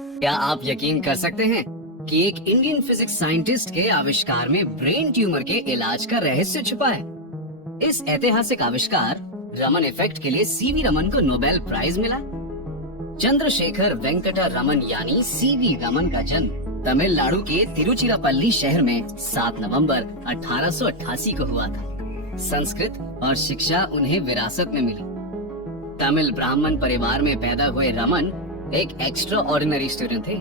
क्या आप यकीन कर सकते हैं कि एक इंडियन फिजिक्स साइंटिस्ट के आविष्कार में ब्रेन ट्यूमर के इलाज का रहस्य छुपा है। इस ऐतिहासिक आविष्कार रमन इफेक्ट के लिए सीवी रमन को नोबेल प्राइज मिला। चंद्रशेखर वेंकटा रमन यानी सीवी रमन का जन्म तमिलनाडु के तिरुचिरापल्ली शहर में 7 नवंबर 1888 को हुआ था। संस्कृत और शिक्षा उन्हें विरासत में मिली। तमिल ब्राह्मण परिवार में पैदा हुए रमन एक एक्स्ट्रा ऑर्डिनरी स्टूडेंट थे।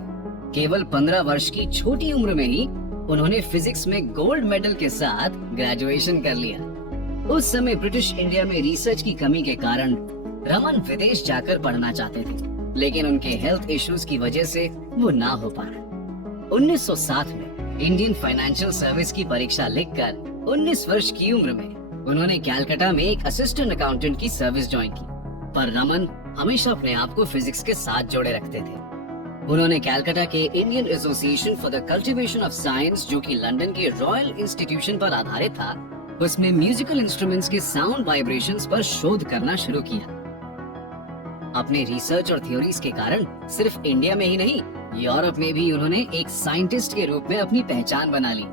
केवल 15 वर्ष की छोटी उम्र में ही उन्होंने फिजिक्स में गोल्ड मेडल के साथ ग्रेजुएशन कर लिया। उस समय ब्रिटिश इंडिया में रिसर्च की कमी के कारण रमन विदेश जाकर पढ़ना चाहते थे, लेकिन उनके हेल्थ इश्यूज की वजह से वो ना हो पाया। 1907 में इंडियन फाइनेंशियल सर्विस की परीक्षा लिखकर 19 वर्ष की उम्र में उन्होंने कलकत्ता में एक असिस्टेंट अकाउंटेंट की सर्विस ज्वाइन की। पर रमन हमेशा अपने आप को फिजिक्स के साथ जोड़े रखते थे। उन्होंने कलकत्ता के Indian association for the cultivation of science, जो कि लंदन के रॉयल इंस्टीट्यूशन पर आधारित था, उसमें म्यूजिकल इंस्ट्रूमेंट्स के साउंड वाइब्रेशंस पर शोध करना शुरू किया। अपने रिसर्च और थ्योरीज के कारण सिर्फ इंडिया में ही नहीं, यूरोप में भी उन्होंने एक साइंटिस्ट के रूप में अपनी पहचान बना ली।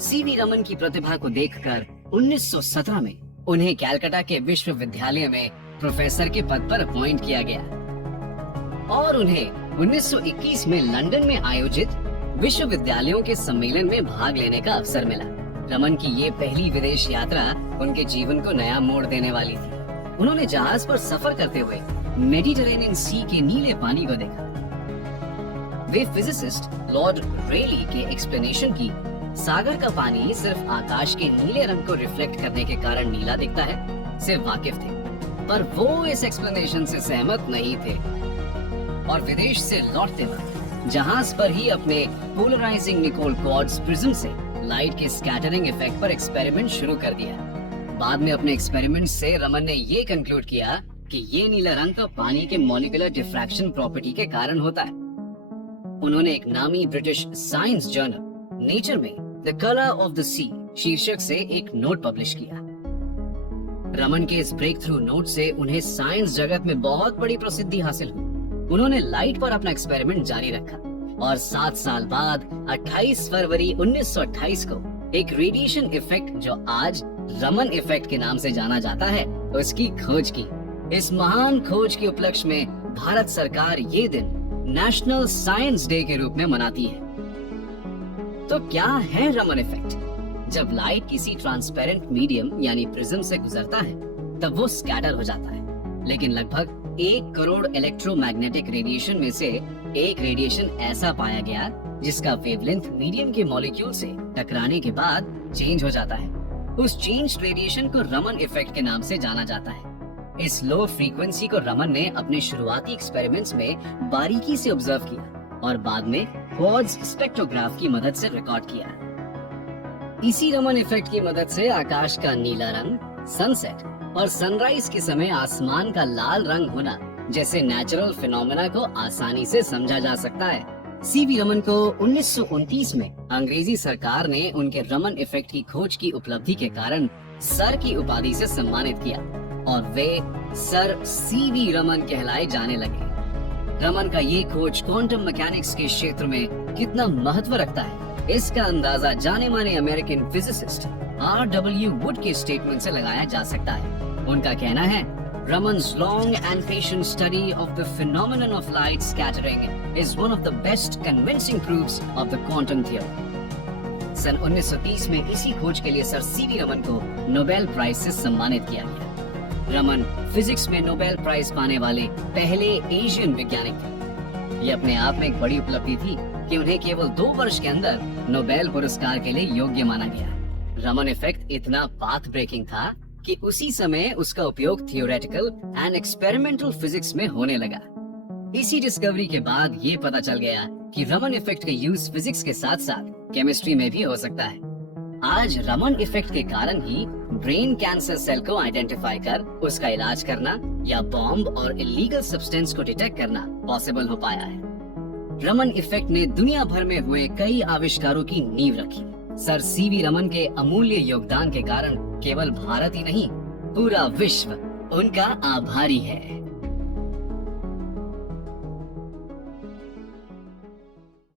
सीवी रमन की प्रतिभा को देखकर 1917 में उन्हें कलकत्ता के विश्वविद्यालय में प्रोफेसर के पद पर अपॉइंट किया गया और उन्हें 1921 में लंदन में आयोजित विश्वविद्यालयों के सम्मेलन में भाग लेने का अवसर मिला। रमन की ये पहली विदेश यात्रा उनके जीवन को नया मोड़ देने वाली थी। उन्होंने जहाज पर सफर करते हुए मेडिटेरेनियन सी के नीले पानी को देखा। वे फिजिसिस्ट लॉर्ड रेली के एक्सप्लेनेशन की सागर का पानी सिर्फ आकाश के नीले रंग को रिफ्लेक्ट करने के कारण नीला दिखता है से वाकिफ थे, पर वो इस एक्सप्लेनेशन से सहमत नहीं थे और विदेश से लौटते वक्त जहाज पर ही अपने पोलराइजिंग निकोल क्वार्ट्ज प्रिज्म से लाइट के स्कैटरिंग इफेक्ट पर एक्सपेरिमेंट शुरू कर दिया। बाद में अपने एक्सपेरिमेंट से रमन ने ये कंक्लूड किया कि ये नीला रंग तो पानी के मॉलिक्यूलर डिफ्रैक्शन प्रॉपर्टी के कारण होता है। उन्होंने एक नामी ब्रिटिश साइंस जर्नल नेचर में द कलर ऑफ द सी शीर्षक से एक नोट पब्लिश किया। रमन के इस ब्रेक थ्रू नोट से उन्हें साइंस जगत में बहुत बड़ी प्रसिद्धि हासिल हुई। उन्होंने लाइट पर अपना एक्सपेरिमेंट जारी रखा और 7 साल बाद 28 फरवरी 1928 को एक रेडिएशन इफेक्ट, जो आज रमन इफेक्ट के नाम से जाना जाता है, उसकी खोज की। इस महान खोज के उपलक्ष्य में भारत सरकार ये दिन नेशनल साइंस डे के रूप में मनाती है। तो क्या है रमन इफेक्ट? जब लाइट किसी ट्रांसपेरेंट मीडियम यानी प्रिज्म से गुजरता है तब वो स्कैटर हो जाता है, लेकिन लगभग 1 करोड़ इलेक्ट्रोमैग्नेटिक रेडिएशन में से एक रेडिएशन ऐसा पाया गया जिसका वेवलेंथ मीडियम के मॉलिक्यूल से टकराने के बाद चेंज हो जाता है। उस चेंज रेडिएशन को रमन इफेक्ट के नाम से जाना जाता है। इस लो फ्रीक्वेंसी को रमन ने अपने शुरुआती एक्सपेरिमेंट्स में बारीकी से ऑब्जर्व किया और बाद में क्वार्ट्ज स्पेक्ट्रोग्राफ की मदद से रिकॉर्ड किया। इसी रमन इफेक्ट की मदद से आकाश का नीला रंग, सनसेट और सनराइज के समय आसमान का लाल रंग होना जैसे नेचुरल फिनोमेना को आसानी से समझा जा सकता है। सीवी रमन को 1929 में अंग्रेजी सरकार ने उनके रमन इफेक्ट की खोज की उपलब्धि के कारण सर की उपाधि से सम्मानित किया और वे सर सीवी रमन कहलाए जाने लगे। रमन का ये खोज क्वांटम मैकेनिक्स के क्षेत्र में कितना महत्व रखता है, इसका अंदाजा जाने माने अमेरिकन फिजिसिस्ट R.W. वुड के स्टेटमेंट से लगाया जा सकता है। उनका कहना है, Raman's long and patient study of the phenomenon of light scattering is one of the best convincing proofs of the quantum theory. सन 1930 में इसी खोज के लिए सर सीवी रमन को नोबेल प्राइज से सम्मानित किया गया। रमन फिजिक्स में नोबेल प्राइज पाने वाले पहले एशियन वैज्ञानिक थे। ये अपने आप में एक बड़ी उपलब्धि थी कि उन्हें केवल 2 वर्ष के अंदर नोबेल पुरस्कार के लिए योग्य माना गया। रमन इफेक्ट इतना पाथ ब्रेकिंग था कि उसी समय उसका उपयोग थियोरेटिकल एंड एक्सपेरिमेंटल फिजिक्स में होने लगा। इसी डिस्कवरी के बाद ये पता चल गया कि रमन इफेक्ट का यूज फिजिक्स के साथ साथ केमिस्ट्री में भी हो सकता है। आज रमन इफेक्ट के कारण ही ब्रेन कैंसर सेल को आइडेंटिफाई कर उसका इलाज करना या बॉम्ब और इलीगल सब्सटेंस को डिटेक्ट करना पॉसिबल हो पाया है। रमन इफेक्ट ने दुनिया भर में हुए कई आविष्कारों की नींव रखी। सर सीवी रमन के अमूल्य योगदान के कारण केवल भारत ही नहीं, पूरा विश्व उनका आभारी है।